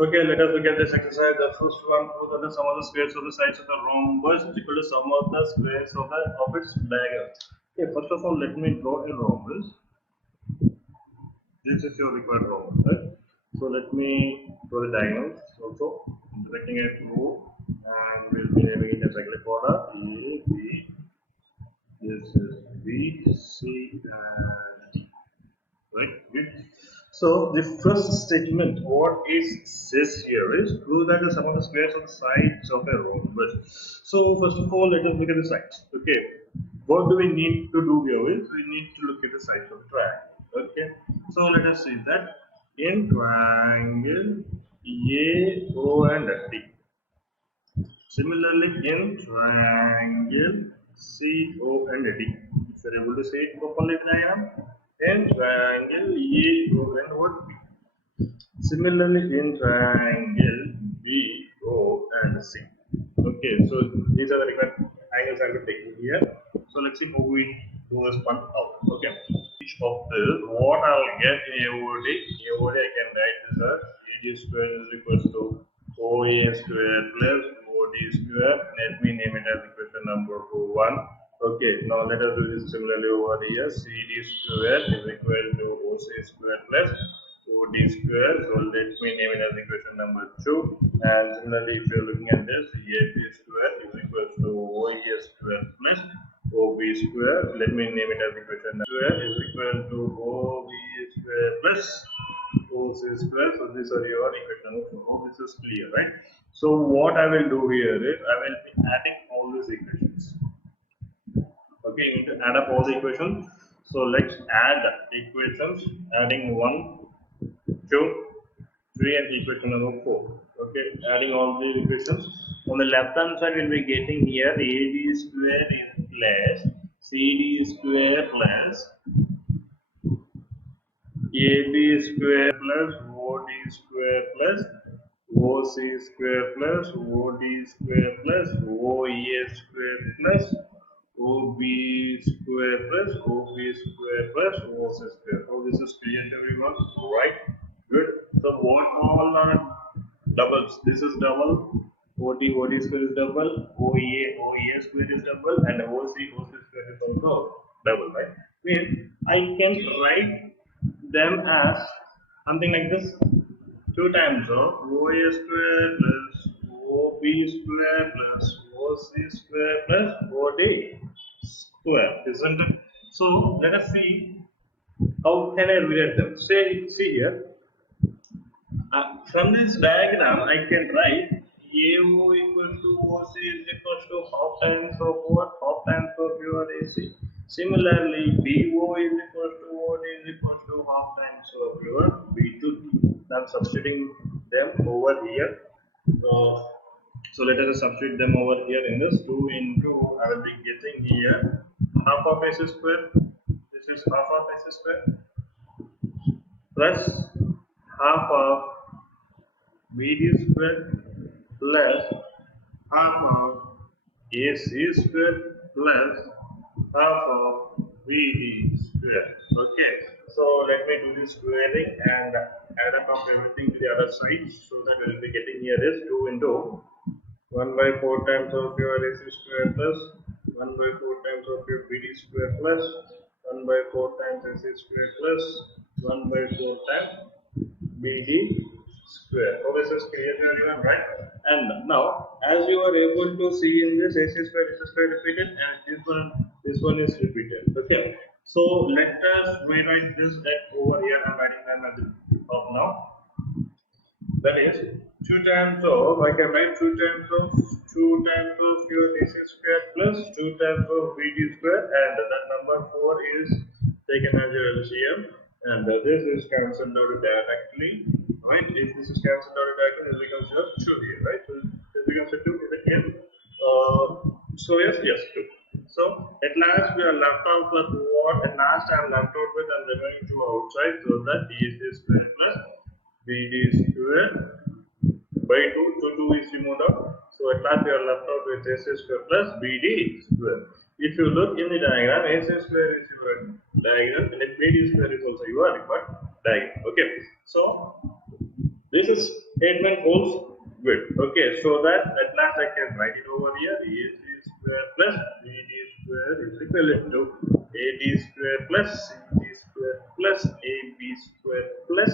Okay, let us look at this exercise. The first one, what are the sum of the squares of the sides of the rhombus equal to sum of the squares of its diagonal. Okay, first of all, let me draw a rhombus. This is your required rhombus, right? So let me draw the diagonals also. Selecting a blue and we'll be naming it as cyclic order A, B. This is B, C, and D. Right? Okay. So the first statement, what is says here is prove that the sum of the squares of the sides of a rhombus. So first of all, let us look at the sides. Okay, what do we need to do here is we need to look at the sides of the triangle. Okay, so let us see that in triangle A, O, and D. Similarly, in triangle CO and D, if you are able to see it properly, diagram, in triangle AO and what B. Similarly, in triangle BO and C. Okay, so these are the required angles I will take here. So let's see how we do this one out. Okay, each of this, what I'll get AOD, I can write this as AD square is equal to OA square plus OD square. Let me name it as equation number 1. Okay, now let us do this similarly over here. CD square is equal to OC square plus OD square. So let me name it as equation number 2. And similarly, if you're looking at this, AB square is equal to OA square plus OB square. Let me name it as equation number square is equal to OB square plus OC square. So these are your equation number 4. Hope this is clear, right? So what I will do here is I will be adding all these equations. Okay, you need to add up all the equations. So let's add equations, adding 1, 2, 3 and equation number 4. Okay, adding all the equations. On the left hand side, we'll be getting here AD square is plus CD square plus AB square plus OD square plus OC square plus OD square plus OA square plus OB square plus OB square plus OC square. So this is clear to everyone, right? Good. So what all are doubles? This is double. OD square is double. OA square is double, and OC square is also double, right? Means I can write them as something like this: 2 times of OA square plus OB square plus OC square plus OD square, isn't it? So let us see how can I relate them. See here. From this diagram, I can write AO equal to OC is equal to half times of what? Half times of your AC. Similarly, BO is equal to OD is equal to half times of your B2D. I'm substituting them over here. So let us substitute them over here in this 2 into, I will be getting here half of AC square. This is half of AC square plus half of BD square plus half of AC square plus half of BD square. Okay, so let me do this squaring and add up everything to the other side, so that we will be getting here is 2 into 1 by 4 times of your AC square plus 1 by 4 times of your BD square plus 1 by 4 times AC square plus 1 by 4 times BD square. So this is clear to everyone, right? And now, as you are able to see in this, AC square repeated, and this one is repeated. Okay. So let us rewrite this over here. I'm writing them at the top now. That is 2 times of, I can write 2 times of your AC square plus 2 times of BD square, and that number 4 is taken as your LCM, and this is cancelled out directly, right? If this is cancelled out directly, this becomes your 2 here, right? So this becomes a 2 is again. So yes, 2. So at last we are left out with what? At last I am left out with and remaining 2 outside, so that AC square plus BD square by 2, so 2 is removed out. So at last we are left out with AC square plus BD square. If you look in the diagram, AC square is your diagram and BD square is also your required diagram. Okay, so this is statement holds good. Okay, so that at last I can write it over here. AC square plus BD square is equal to AD square plus CD square plus AB square plus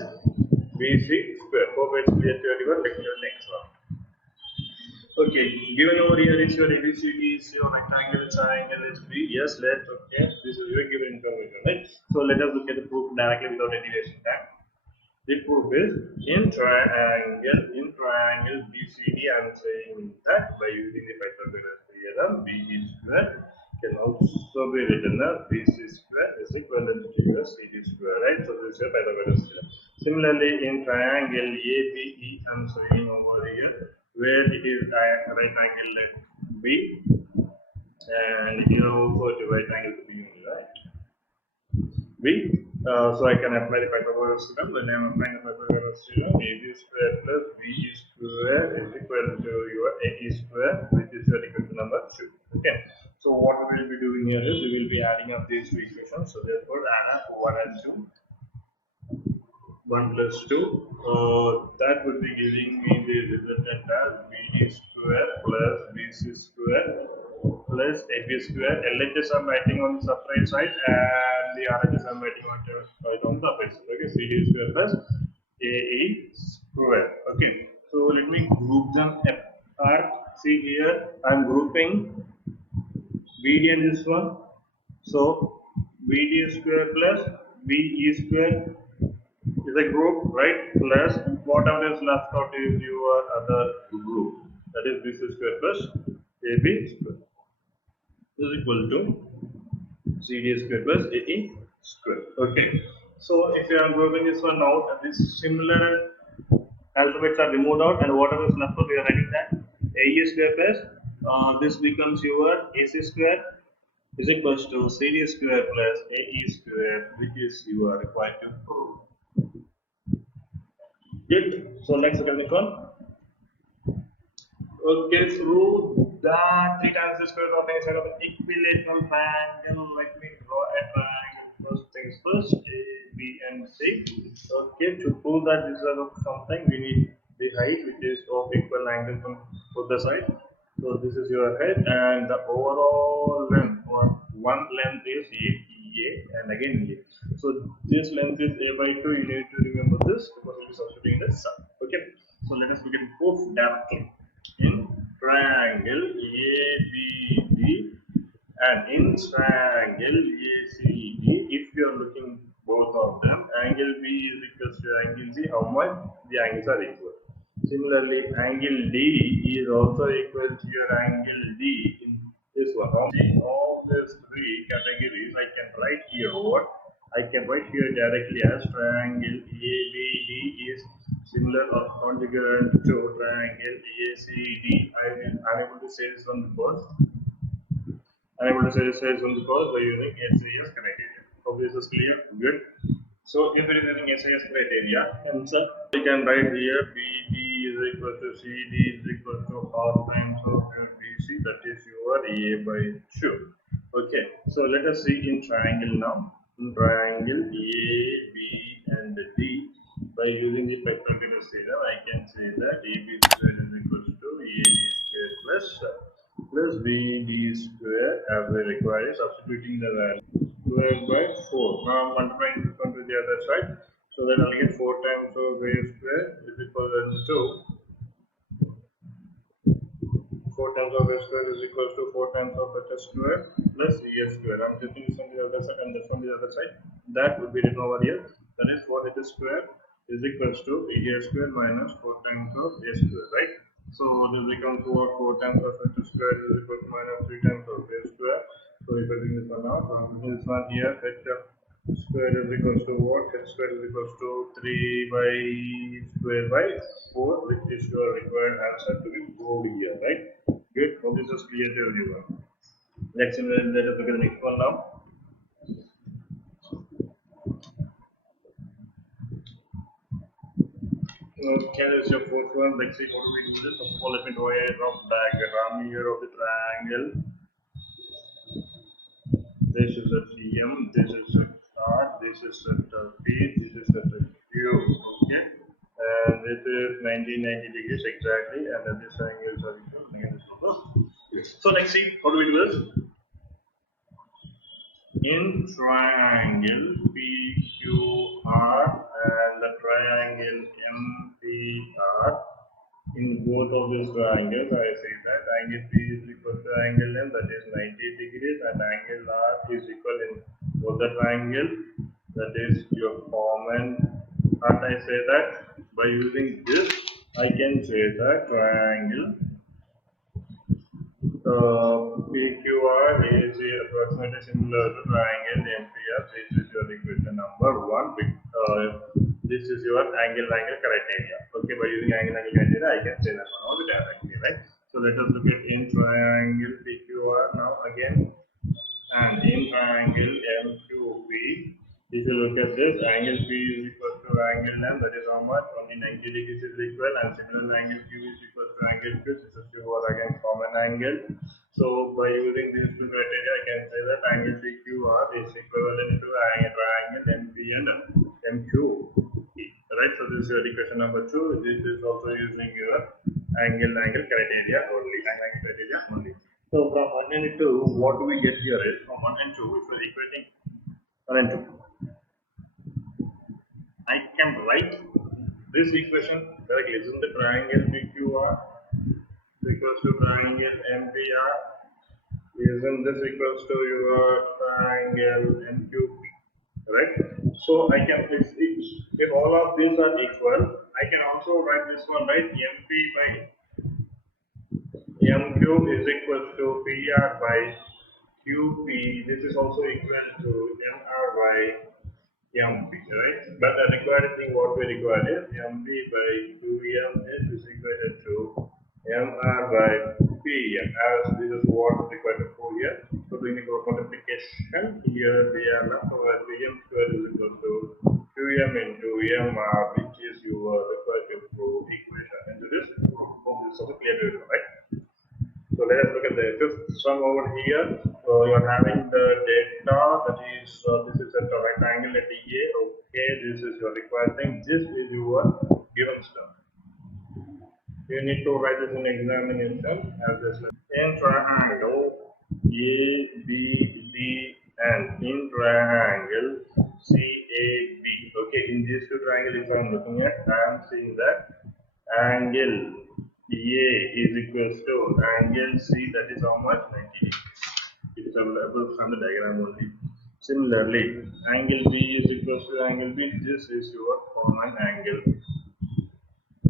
BC square. Hope it's clear to everyone. Let's go next one. Okay, given over here is your ABCD, is your rectangle, triangle, is B. Yes, let's okay. This is your given information, right? So let us look at the proof directly without any wasting time. The proof is in triangle BCD. I am saying that by using the Pythagoras theorem, BD square can also be written as BC square is equivalent to your CD square, right? So this is your Pythagoras theorem. Similarly, in triangle ABE, I am saying over here where it is right angle like B, and here also the right angle to be only, right? B. So I can apply the Pythagoras theorem. When I am applying the Pythagoras theorem, AB square plus BE square is equal to your AE square, which is your equal to number 2. Okay. So what we will be doing here is we will be adding up these two equations. So therefore, add up 1 and 2. 1 plus 2, that would be giving me the resultant as BD square plus BC square plus AB square. LHS I'm writing on the separate side and the RHS I'm writing on the separate side. Okay, CD square plus AE square. Okay, so let me group them apart. See here, I'm grouping BD and this one. So BD square plus BE square is a group, right? Plus whatever is left out is your other group. That is BC square plus AB square is equal to CD square plus AE square. Okay. So if you are grouping this one out, this similar alphabets are removed out, and whatever is left out, we are writing that AE square plus this becomes your AC square is equals to CD square plus AE square, which is you are required to prove. It. So next look at the one. Okay, prove that 3 times the square of any side of an equilateral triangle. Let me draw a triangle. First things first, A, B, and C. Okay, to prove that this is of something, we need the height, which is of equal angle from both the sides. So this is your head, and the overall length or one length is A, and again A. So this length is A by 2. You need to remember this because it is substituting the sum. Okay. So let us begin proof directly. In triangle ABD and in triangle ACD, if you are looking both of them, angle B is equal to angle C. How much? The angles are equal. Similarly, angle D is also equal to your angle D in this one. All these three categories I can write here. What I can write here directly as triangle ABD is similar or congruent to triangle ACD. I'm unable to say this one because by using SAS criteria. Hope this is clear. Good. So if it is using SAS criteria, answer we can write here BD is equal to CD is equal to half times of your BC, that is your A by 2. Okay, so let us see in triangle now. In triangle A, B, and D, by using the Pythagoras theorem, I can say that AB square is equal to AD square plus BD square as I require, substituting the value square by 4. Now I'm multiplying this one to the other side, so that I'll get 4 times of A square is equal to 4 times of A square is equal to 4 times of H square plus E square. I'm taking this on the other side and this on the other side. That would be written over here. That is 4 H square is equal to A square minus 4 times of A square, right? So this becomes 4 times of H square is equal to minus 3 times of A square. So if I bring this one out, so I'm bringing this one here, H square is equal to what? H square is equal to 3 by square by 4, which is your required answer to be proved here, right? Good. Hope this is clear to everyone. Let us look at the next one now. Okay, this is your fourth one. Let's see how do we do this. First of all, let me draw a rough diagram here of the triangle. This is a CM, this is a R, this is a P, this is a Q. Okay, and this is 90 degrees exactly, and then this angles are equal to negative slope. So let's see how do we do this. In triangle PQR and the triangle MPR, in both of these triangles, I say that angle P is equal to angle M, that is 90 degrees, and angle R is equal in both the triangle, that is your common. And I say that by using this, I can say that triangle PQR is approximately similar to triangle MPR. This is your equation number 1. This is your angle criteria. Okay, by using angle criteria, I can say that one out directly, right? So let us look at in triangle PQR now again, and in triangle MQP. If you look at this, angle P is equal to angle M, that is how much? Only 90 degrees is equal, and similar angle Q is equal to angle Q. This is Q or again common angle. So by using these two criteria, I can say that angle PQR is equivalent to triangle MP and MQ. Right, so this is your equation number 2. This is also using your angle criteria only. So from 1 and 2, what do we get here is from 1 and 2, if we are equating 1 and 2, I can write this equation directly. Isn't the triangle PQR equals to triangle MPR? Isn't this equals to your triangle MQP? Right? So I can fix it. If all of these are equal, I can also write this one, right? MP by MQ is equal to PR by QP. This is also equal to MR by MP, right? But the required thing what we require is MP by QM is equal to MR by PM, as this is what required for here. So doing the cross multiplication, here we are left over PM square is equal to QM into MR, which is your required equation. And this is also clear to you, right? So let us look at the fifth sum over here. So you are having the data, that is this is a rectangle at A. Okay, this is your required thing. This is your given stuff. You need to write this in examination as this in triangle ABD and in triangle CAB. Okay, in these two triangles, if I am looking at, I am seeing that angle A is equals to angle C, that is how much? 90 degrees. It is available from the diagram only. Similarly, angle B is equals to angle B. This is your common angle.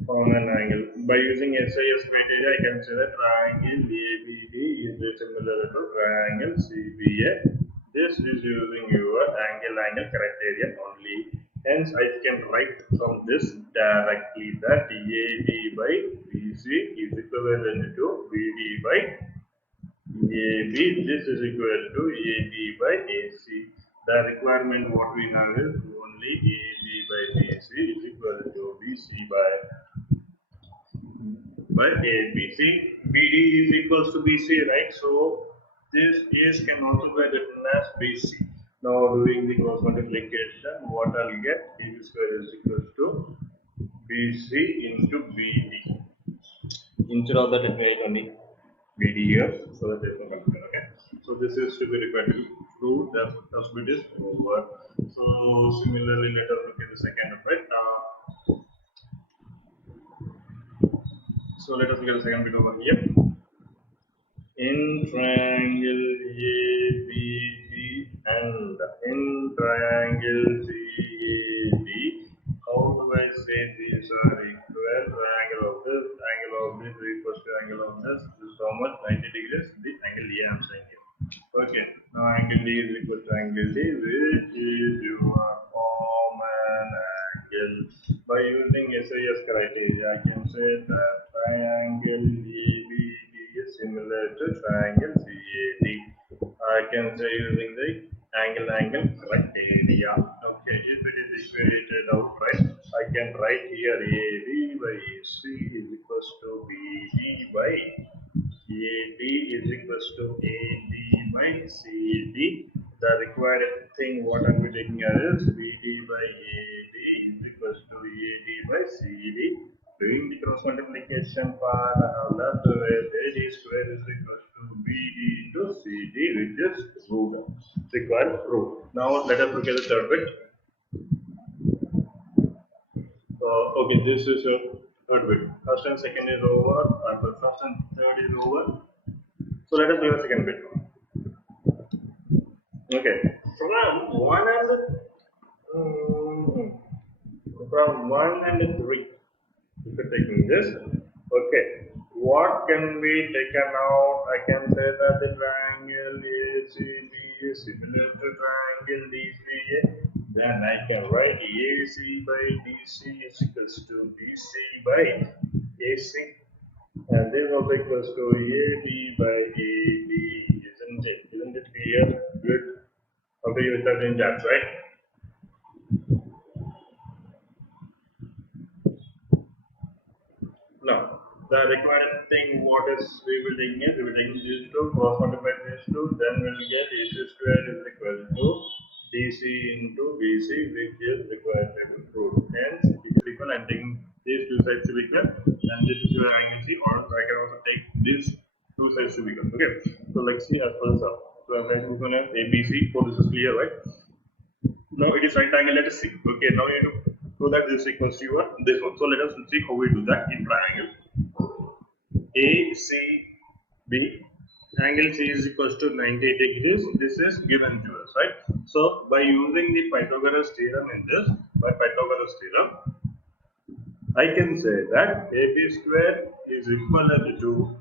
By using SIS criteria, I can say that triangle ABD is similar to triangle CBA. This is using your angle criteria only. Hence, I can write from this directly that AD by BC is equivalent to BD by AB. This is equal to AD by AC. The requirement what we have is only AD by BC is equal to BC by ABC. BD is equals to BC, right? So this is can also be written as BC. Now doing the cross multiplication, what I'll get AB square is equals to BC into BD. Instead of that, let me write only BD here, so that there is no confusion. Okay. So this is to be required to prove that first bit is over. So similarly, let us look at the second bit. So let us look at the second bit over here. In triangle ABD and in triangle CAD, how do I say these are equal? Angle of this equals to angle of this. This is how much? 90 degrees. The angle D I am saying here. Okay. Now angle D is equal to angle D, which is your common angle. By using SIS criteria, I can say that triangle ABD is similar to triangle CAD. I can say using the angle criteria. Okay, if it is equated outright, I can write here AB by AC is equals to BD by AD is equals to AD by CD. The required thing what I am taking here is BD by AD is equals to AD by CD. Doing the cross multiplication part, I have left with AD square is equal to BD into CD, which is root. Required root. Now let us look at the third bit. Okay, this is your third bit. First and second is over, and the first and third is over. So let us do the second bit. Okay, from 1 and 3, if you're taking this, okay, what can be taken out? I can say that the triangle ACB is similar to triangle DCA. Then I can write AC by DC is equals to DC by AC. And this also equals to AB by AD, isn't it? Isn't it clear? Good. Okay, you start in that, right? Now, the required thing what is we will taking these two, cross multiply these two, then we'll get AC square is equal to DC into BC, which is required to be proved. Hence, it is equal. I'm taking these two sides to be equal, and this is your angle C, or I can also take these two sides to be equal. Okay, so let's see as per the sum. So I'm writing this one as ABC. So this is clear, right? Now it is right angle. Let us see. Okay, now you need to prove that this equals to this one. So let us see how we do that in triangle. ACB, angle C is equals to 90 degrees. This is given to us, right? So by using the Pythagoras theorem in this, I can say that AB square is equivalent to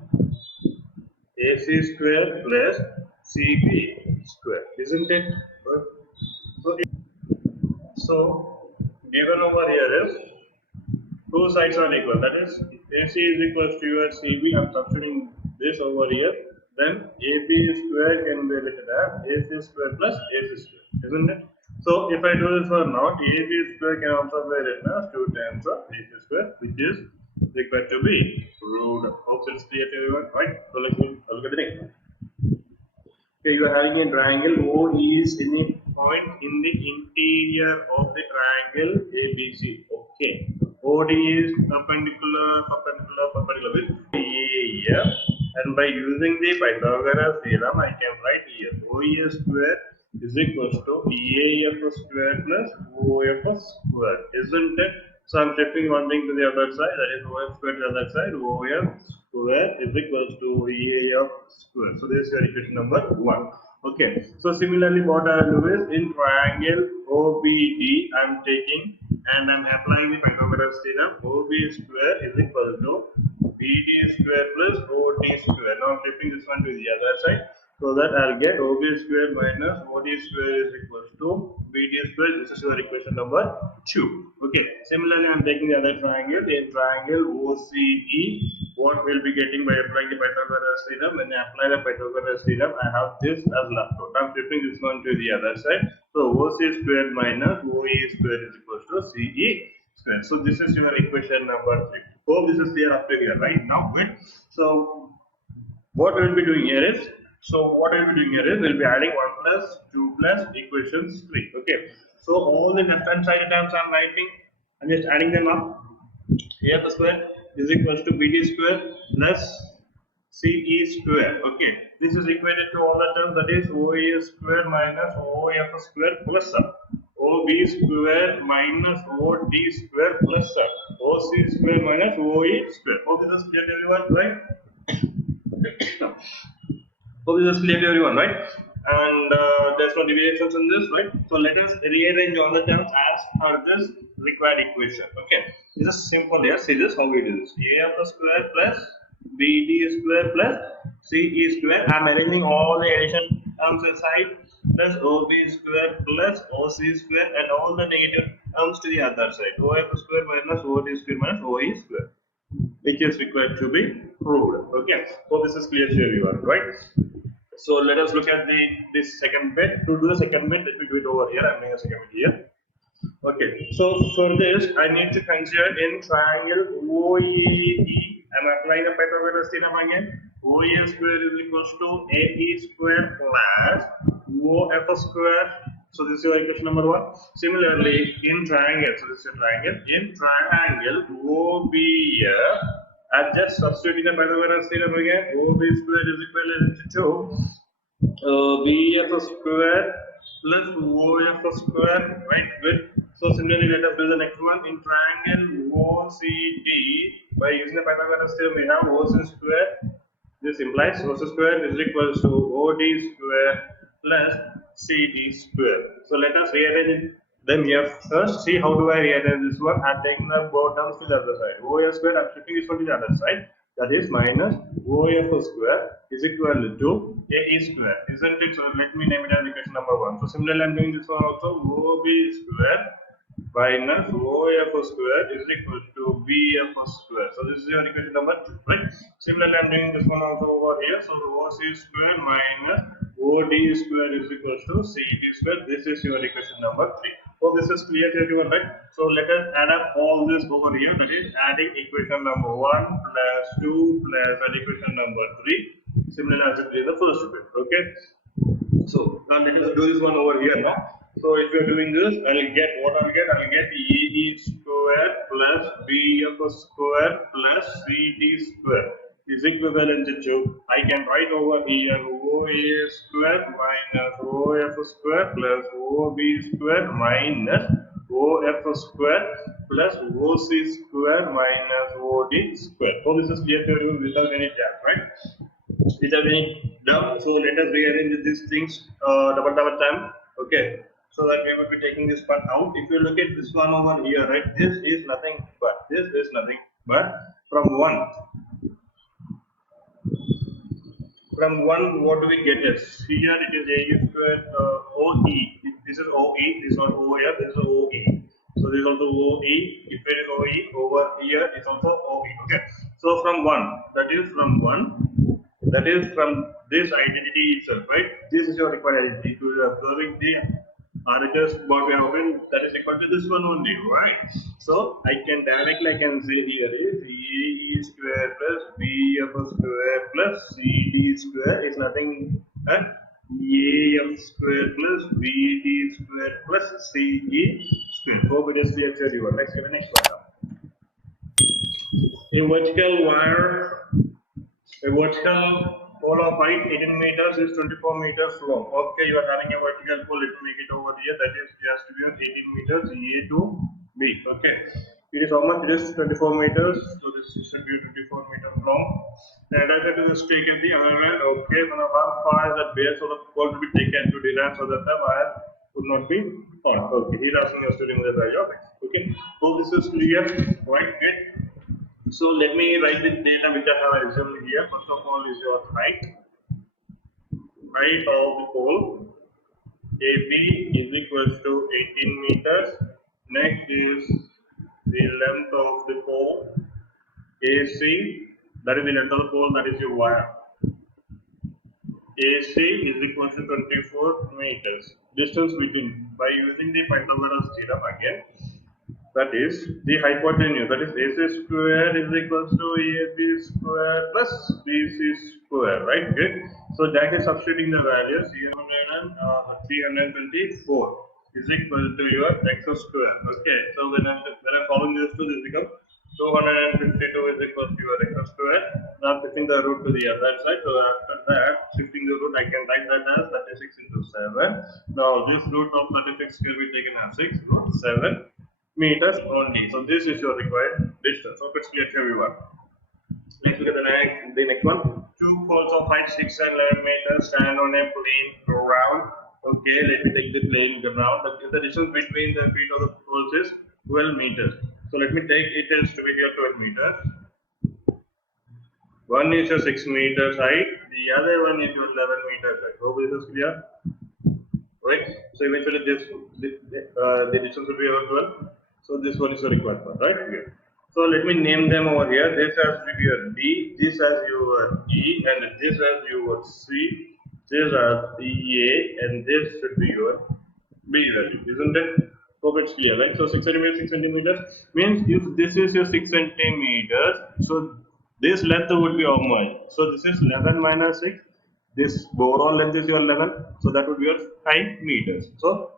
AC square plus CB square, isn't it? So given over here is two sides are equal. That is, AC is equals to your CB. I'm substituting this over here. Then AB square can be written as AC square plus AC square, isn't it? So if I do this for now, AB square can also be written as 2 times of AC square, which is required to be root. Hope it's clear to everyone, right? So let's look at the next one. Okay, you are having a triangle. O is any point in the interior of the triangle ABC. Okay. OD is perpendicular with AF, and by using the Pythagoras theorem, I can write here OE square is equals to EAF square plus OF square, isn't it? So I'm shifting one thing to the other side, that is OF square to the other side. OF square is equals to EAF square. So this is your equation number 1. Okay. So similarly, what I will do is in triangle OBD, I'm taking and I'm applying the Pythagoras theorem. OB square is equal to BD square plus OD square. Now I'm flipping this one to the other side, so that I'll get OB square minus OD square is equals to BD square. This is your equation number 2. Okay. Similarly, I'm taking the other triangle. In triangle OCE, what we'll be getting by applying the Pythagoras theorem. When I apply the Pythagoras theorem, I have this as left out. I'm flipping this one to the other side. So OC square minus OE square is equals to CE square. So this is your equation number 3. Hope this is clear up to here, right? Now, wait. So what we'll be doing here is, we'll be adding 1 plus 2 plus equations 3. Okay. So all the left hand side terms I'm writing, I'm just adding them up. AF square is equals to BD square plus CE square. Okay, this is equated to all the terms, that is OE square minus OF square plus OB square minus OD square plus OC square minus OE square. Hope this is clear to everyone, right? Hope this is clear to everyone, right? And there's no deviations in this, right? So let us rearrange all the terms as per this required equation. Okay, this is simple here. See this, how we do this. AF square plus BD square plus CE square. I'm arranging all the addition terms aside, plus OB square plus OC square, and all the negative terms to the other side. OF square minus OD square minus OE square, which is required to be proved. Okay, so this is clear to everyone, right? So let us look at this second bit. To do the second bit, let me do it over here. I'm doing a second bit here. Okay, so for this, I need to consider in triangle OEE. I'm applying the Pythagoras theorem again. OE square is equals to AE square plus OF square So this is your equation number 1. Similarly, in triangle, so this is a triangle. In triangle, OBF, I'm just substituting the Pythagoras theorem again. OB squared is equal to BF square plus OF square, right? Good. So similarly, let us do the next one. In triangle OCD, by using the Pythagoras theorem, we have OC square. This implies OC square is equal to OD square plus CD square. So let us rearrange them here first. See how do I rearrange this one? I'm taking the both terms to the other side. OF square, I'm shifting this one to the other side. That is minus OF square is equal to AE square, isn't it? So let me name it as equation number 1. So similarly, I'm doing this one also. OB square minus OF square is equal to BF square. So this is your equation number 2, right? Similarly, I'm doing this one also over here. So OC square minus OD square is equal to CD square. This is your equation number 3. So this is clear to everyone, right? So let us add up all this over here. That is adding equation number 1 plus 2 plus and equation number 3. Similarly, as it is the first bit. Okay. So now let us do this one over here now. So if you are doing this, I'll get what I'll get. I'll get EE square plus BF square plus CD square is equivalent to, I can write over here OA square minus OF square plus OB square minus OF square plus OC square minus OD square. So this is clear to you without any doubt, right? Without any doubt. So let us rearrange these things double time. Okay. So that we will be taking this part out. If you look at this one over here, right, this is nothing but from 1. From 1, what do we get is here it is AE square OE. This is OE, this one OE, this is OE. So this is also OE. If it is OE, over here is also OE. Okay. So from 1, that is from this identity itself, right? This is your required identity. If you are observing the RHS what we have written, that is equal to this one only, right? So I can say here is AE square plus BF square plus CD square is nothing but AF square plus BD square plus CD square. Hope it is clear to everyone. Let's get the next one now. A vertical wire, a vertical pole of height 18 meters is 24 meters long. Okay, you are having a vertical pole. Let me make it over here. That is has to be 18 meters A to B. Okay, it is how much? It is 24 meters. So this should be 24 meters long. And I to the stake at the other end. Okay, so now how far is the base of the pole to be taken to design so that the wire would not be found? Okay, he is asking us to remove the value of x. Okay, so this is clear, right? Good. So let me write the data which I have assumed here. First of all is your height of the pole AB is equal to 18 meters. Next is the length of the pole AC, that is the length of the pole, that is your wire. AC is equal to 24 meters. Distance between, by using the Pythagoras theorem again, that is the hypotenuse, that is AC square is equal to AB square plus BC square, right? Good. So that is substituting the values 324 is equal to your x square. Okay, so when I'm following this to this becomes 252 is equal to your x square. Now shifting the root to the other side. So after that, shifting the root, I can write that as 36 into 7. Now this root of 36 will be taken as 6, not 7 meters only. So this is your required distance. So it's clear to everyone. Let's look at the next one. Two poles of height 6 and 11 meters stand on a plane ground. Okay, let me take the plane ground. The distance between the feet of the poles is 12 meters. So let me take it as to be here 12 meters. One is a 6 meters height, the other one is your 11 meters height. Hope this is clear, right? So eventually the distance will be over 12. So this one is the required one, right? Here. So let me name them over here. This has to be your D, this has your E, and this has your C. This has the A, and this should be your B value, isn't it? Hope it's clear, right? So 6 centimeters means if this is your 6 centimeters, so this length would be how much? So this is 11 minus 6. This overall length is your 11, so that would be your 5 meters. So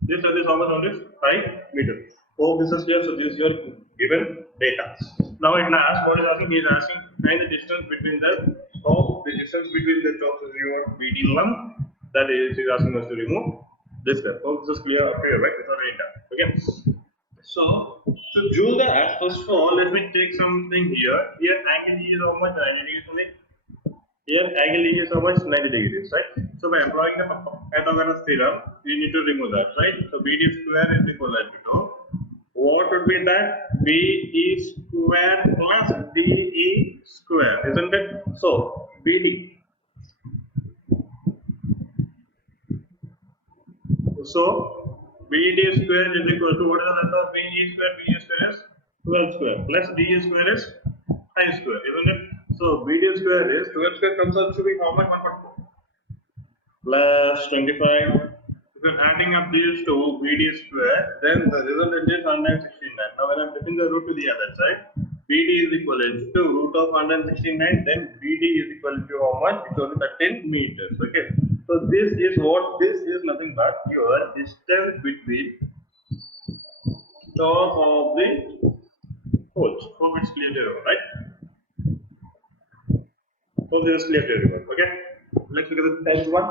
this is how much on this 5 meters. Hope this is clear. So this is your given data. Now it asks what is asking. He is asking find the distance between the distance between the jobs is your BD length. That is he is asking us to remove this step. Hope this is clear up here, right? It's already done. Okay. So to do that, first of all, let me take something here. Here angle E is how much? 90 degrees only. Here angle E is how much? 90 degrees, right? So by employing the Pythagoras theorem, we need to remove that, right? So BD square is equal to what would be that? BE square plus DE square, isn't it? So BD. So BD square is equal to what is the length of BE square? BE square is 12 square plus DE square is I square, isn't it? So BD square is 12 square comes out to be how much? 1.4 plus 25. If you're adding up these two, BD square, then the result is 169. Now when I'm taking the root to the other side, BD is equal to root of 169, then BD is equal to how much? It's only 13 meters. Okay. So this is what? This is nothing but your distance between top of the holes. Hope it's clear there, right? So this is clear to everyone. Okay. Let's look at the next one.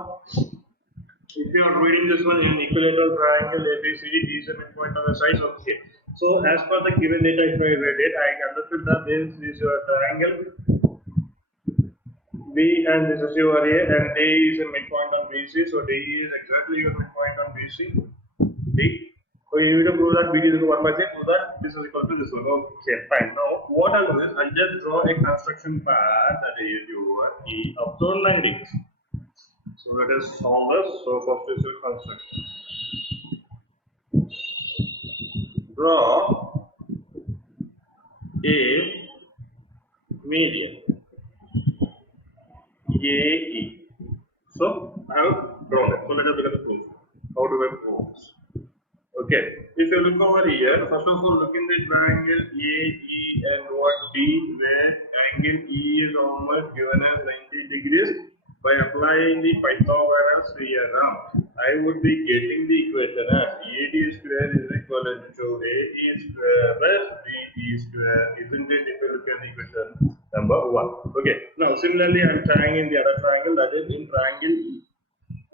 If you are reading this one in equilateral triangle ABCD, D is a midpoint of the size of A. So as per the given data, if I read it, I understood that this is your triangle B and this is your A, and A is a midpoint on BC. So D is exactly your midpoint on BC. D. So you need to prove that BD is equal to 1 by 6, so that this is equal to this one. Okay, fine. Now what I'll do is I'll just draw a construction pad that is your E up to 90 degrees. So let us solve this. So first is your construction. Draw a median AE. So I have drawn it. So let us look at the proof. How do I prove this? Okay. If you look over here, first of all, look in the triangle AE and what D, where angle E is almost given as 90 degrees. By applying the Pythagoras theorem, I would be getting the equation as AD square is equal to AE square plus BE square, isn't it? If you look at the equation number 1. Okay. Now similarly, I am trying in the other triangle, that is in triangle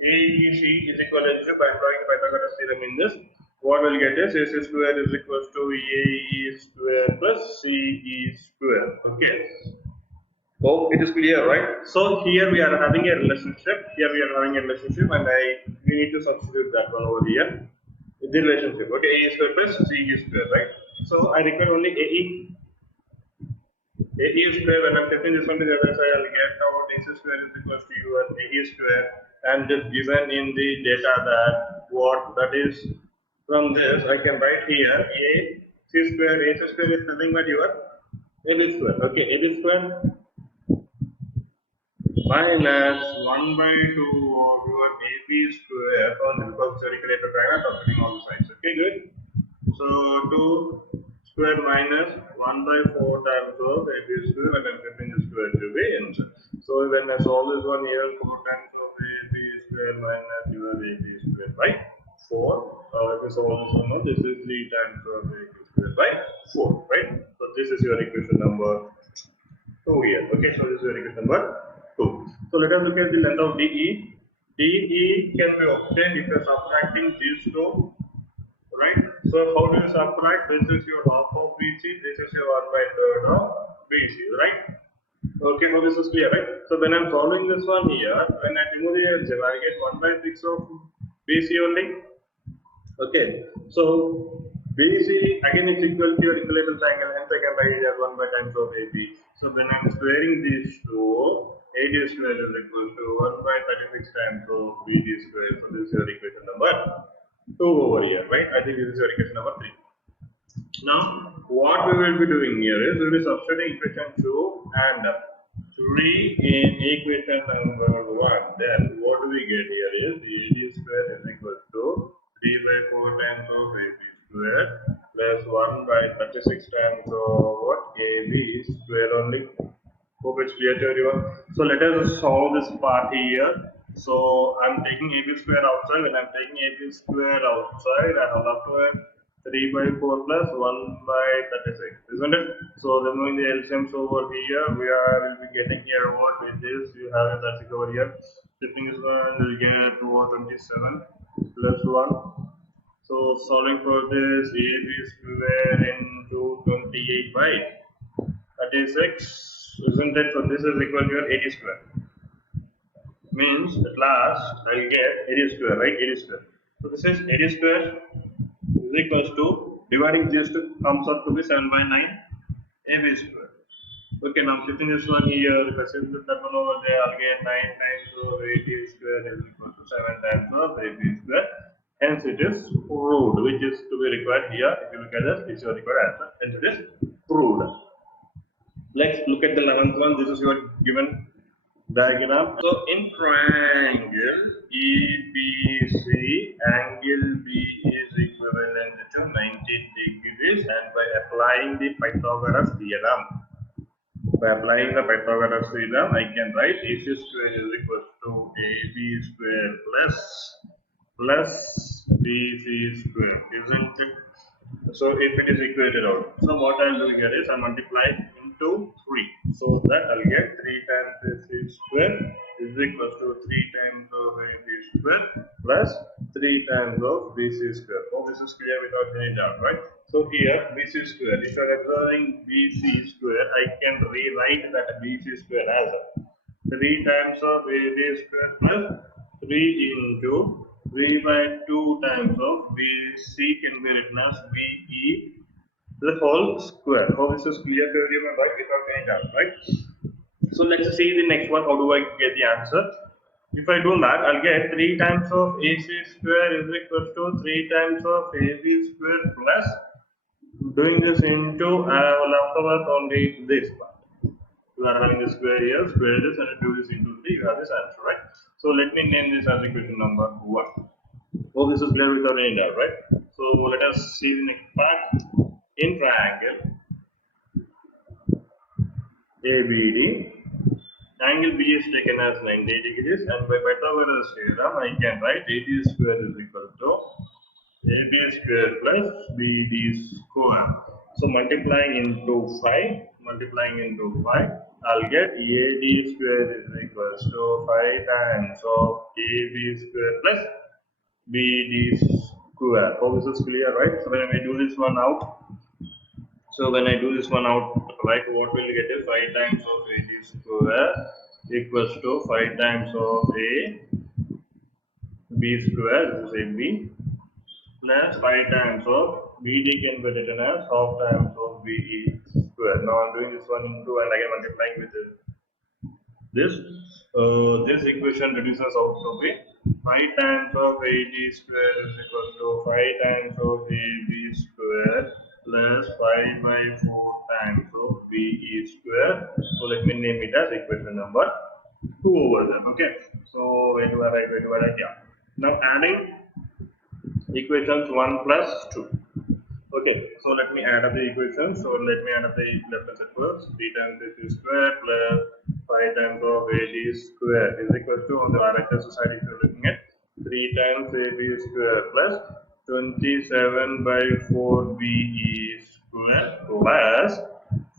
AEC is equal to, by applying Pythagoras theorem in this, what we'll get is AC square is equal to AE square plus CE square. Okay. Oh, it is clear, right? So here we are having a relationship. And we need to substitute that one over here. The relationship. Okay, A square plus CE square, right? So I require only AE. AE square. When I'm taking this one to the other side, I'll get out AC square is equal to your AE square, and just given in the data that what that is. From this, I can write here AC square. AC square is nothing but your AB square. Okay, AB square minus 1 by 2 of your AB square on because it's a rectangular triangle, I'm putting all the sides. Okay, good. So 2 square minus 1 by 4 times of AB square, and I'm getting the square to be answer. So when I solve this one here, 4 times of AB square minus your AB square by 4. If you solve this one, this is 3 times of AB square by 4, right? So this is your equation number 2 here. Okay, so this is your equation number 2. So let us look at the length of DE. DE can be obtained if you are subtracting these two, right? So how do you subtract? This is your half of BC, this is your 1 by 3rd of BC, right? Okay, now this is clear, right? So when I'm solving this one here, when I remove the LCM, I get 1 by 6 of BC only. Okay, so BC again is equal to your equilateral triangle, hence I can write it as 1 by times of AB. So when I'm squaring these two, AD square is equal to 1 by 36 times of BD square. So this is your equation number 2 over here, right? I think this is your equation number 3. Now, what we will be doing here is we will be substituting equation 2 and 3 in equation number 1. Then what do we get here is the AD square is equal to 3 by 4 times of AB square plus 1 by 36 times of what? AB square only. Hope it's clear. clear to everyone? So let us solve this part here. So I'm taking AB square outside. When I'm taking AB square outside, I have left over 3 by 4 plus 1 by 36, isn't it? So removing the LCMs over here, will be getting here what with this. You have a 36 over here. Shifting this one, we'll get 27 plus 1. So solving for this, AB square into 28 by 36, isn't it? So this is equal to your 80 square. Means at last I'll get 80 square, right? 80 square. So this is 80 square is equals to, dividing this to comes up to be 7 by 9 AB square. Okay, now shifting this one here, if I shift that one over there, I'll get 9 times of 80 square is equal to 7 times of AB square. Hence it is proved, which is to be required here. If you look at this, it's your required answer. Hence it is proved. Let's look at the 11th one. This is your given diagram. So in triangle EBC, angle B is equivalent to 90 degrees, and by applying the Pythagoras theorem, I can write AC square is equal to AB square plus BC square, isn't it? So if it is equated out, so what I'm doing here is I'm multiplying into 3, so that I'll get 3 times AC square is equal to 3 times of AB square plus 3 times of BC square. Oh, this is clear without any doubt, right? So here BC square, if you are observing BC square, I can rewrite that BC square as 3 times of AB square plus 3 into 3 by 2 times of BC can be written as BE the whole square. Hope this is clear to everyone, right? Without any doubt, right? So let's see the next one. How do I get the answer? If I do that, I'll get 3 times of AC square is equal to 3 times of AB square plus, doing this into, I will afterwards only this part. You are having the square here, square this, and do this into 3, you have this answer, right? So let me name this as equation number 1. Oh, this is clear without any doubt, right? So let us see the next part. In triangle ABD, angle B is taken as 90 degrees, and by Pythagoras theorem, I can write AD square is equal to AB square plus BD square. So multiplying into 5, I'll get AD square is equal to 5 times of AB square plus BD square. Oh, this is clear, right? So when I do this one out, right, what will get is 5 times of AD square equals to 5 times of AB square, this is AB, plus 5 times of BD can be written as half times of BE square. Now I'm doing this one into, and again multiplying with this. This equation reduces out to be 5 times of AD square is equal to 5 times of AB square plus 5 by 4 times of BE square. So let me name it as equation number 2 over there. Okay. So where do I write? Yeah. Now adding equations 1 plus 2. Okay, so let me add up the equations. So let me add up the left hand side first. 3 times AC square plus 5 times of AD square is equal to, on the right hand side if you're looking at, 3 times AB square plus 27 by 4 BE square plus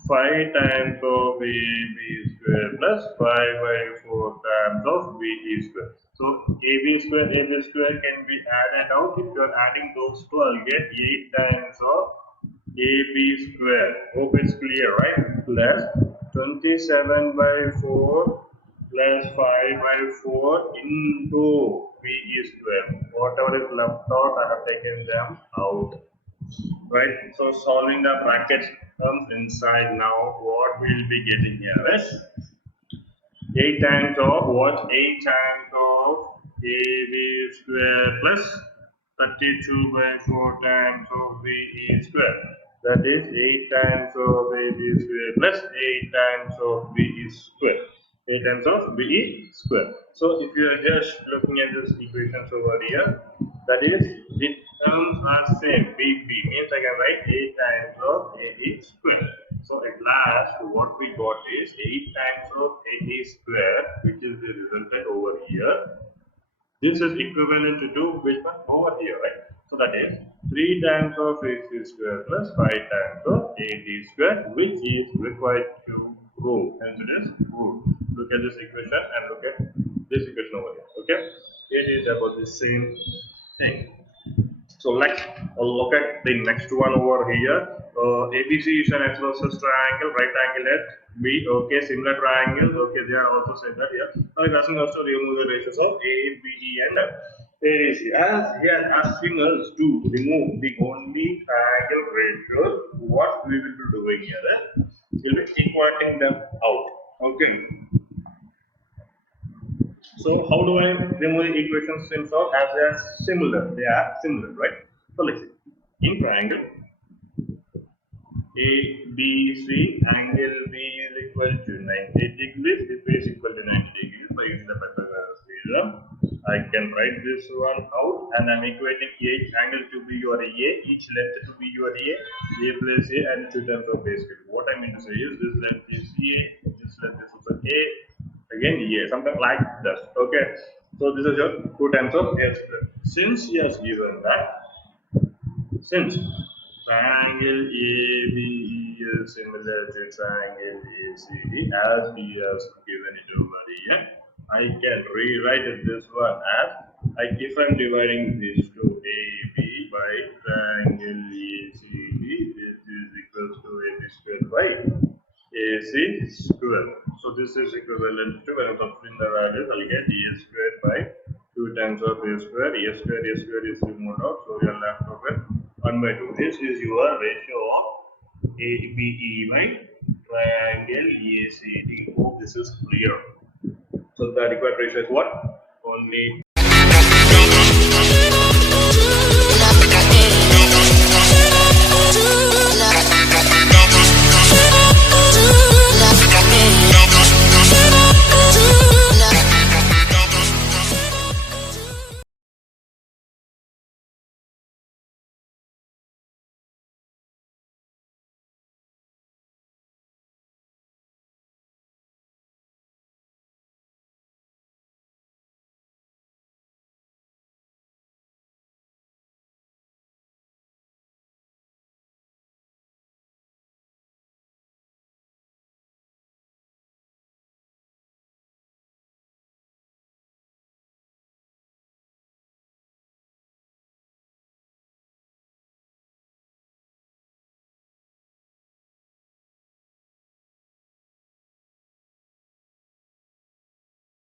5 times of AB square plus 5 by 4 times of BE square. So AB square can be added out. If you are adding those two, I'll get 8 times of AB square. Hope it's clear, right? Plus 27 by 4 plus 5 by 4 into BE square. Whatever is left out, I have taken them out. Right? So solving the brackets comes inside now. What we'll be getting here is 8 times of what? 8 times of AB square plus 32 by 4 times of BE square. That is 8 times of AB square plus 8 times of BE square. 8 times of BE square. So if you are just looking at this equations over here, that is, it terms are same. BP means I can write 8 times of AB square. So at last, what we got is 8 times of AB square, which is the resultant over here. This is equivalent to which one over here, right? So that is 3 times of AC square plus 5 times of AD square, which is required to prove. Hence it is proved. Look at this equation and look at this equation over here. Okay? It is about the same thing. So let's look at the next one over here. ABC is an isosceles triangle, right angle at B. Okay, similar triangles. Okay, they are also said that here. Now it asking us to remove the ratios of A, B, E, and ABC. As he is asking us to remove the only triangle ratios, what we will be doing here? We'll be equating them out. Okay. So how do I remove the equations since all as they are similar? They are similar, right? So let's see. In triangle ABC, angle B is equal to 90 degrees. If A is equal to 90 degrees by using the Pythagoras theorem, I can write this one out, and I'm equating each angle to be your A, each length to be your A plus A, and 2 times of A squared. What I mean to say is this length is A, this length is also A, again A, something like this. Okay, so this is your 2 times of A squared. Since he has given that, since triangle ABE is similar to triangle ACD as he has given it over here, I can rewrite this one as if I'm dividing this to AB by triangle ACD, this is equals to AB squared by AC square. So this is equivalent to, when I'm substituting the values, I'll get A squared by 2 times of A square. A square is removed out, so we are left with 1 by 2. This is your ratio of ABE by triangle ACD. Hope this is clear. So the required ratio is what? Only